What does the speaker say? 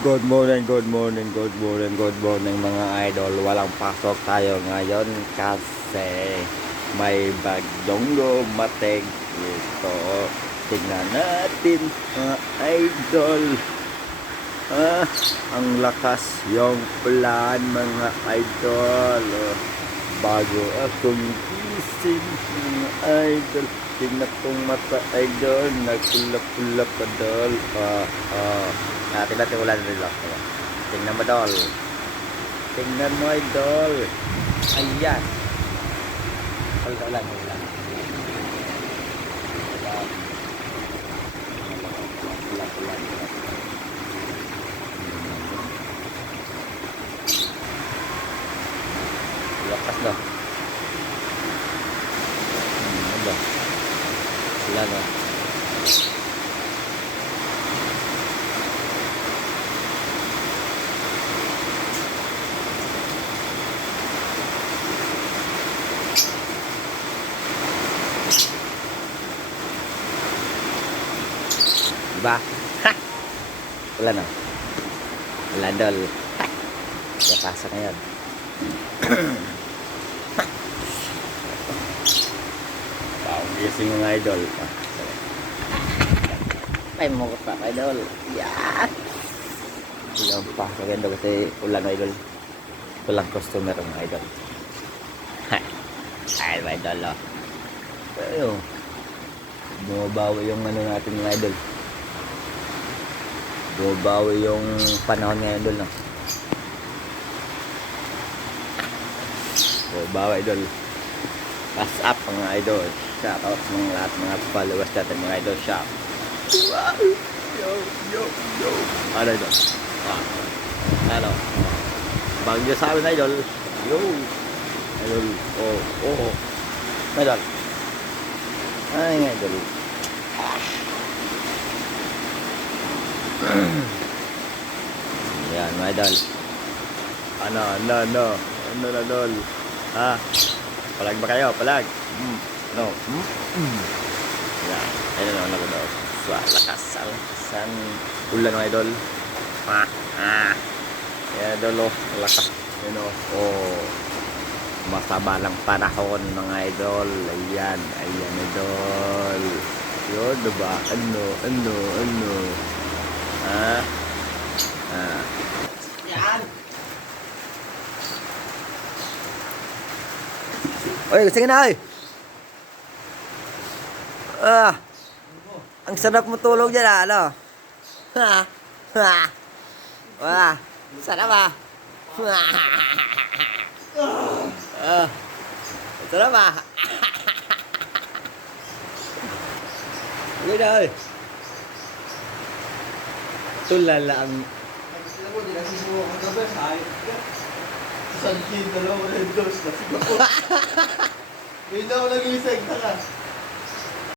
Good morning, good morning, good morning, good morning mga idol. Walang pasok tayo ngayon kasi may bagyong dumating ito. Tingnan natin mga idol. Ang lakas yung ulan mga idol. Bago akong gising mga idol. Tingnan kong mata idol. Nagkulap-kulap pa dol. Tingnan natin ulan dito. Tingnan mo dol. Tingnan mo idol. Ayan. Ulan. Lakas na. Ano? Sila na. Diba? Ha! Wala na. Wala dol. Ha! Kapasa ngayon. Bawang gising mga idol. Ay mo pa idol. Yan. Ilang pa. Maganda kasi ulan idol. Walang customer mga idol. Ay idol oh. Pero bumabawi yung ano natin mga idol. Bumabawi yung panahon ngayon idol no. Bumabawi idol. Pass up mga idol. Shout out sa mga lahat mga followers natin mga idol. Shout. Yo. Ano idol? Ano? Bagyo sa amin idol. Yo. Idol. Oh. Idol. Ay idol. Yan mga idol. Ano na idol? Ha? Palag ba kayo? Palag? Ano? Yan. Ayun na ako daw. So, lakas ang ulan ng idol. Yan idol oh. Lakas. Yun oh. Masaba lang panahon mga idol. Ayan idol. Yun diba? Ano? Yan. Oy, sige na oy. Ang sarap mo tulog dyan ano? Sarap sarap Sige na oy. Tulala ang Alam mo, di nagsisuwa ko gabi. Isang kid, 2 red doors na siguro. Ngayon na ako nag-iisig na ka.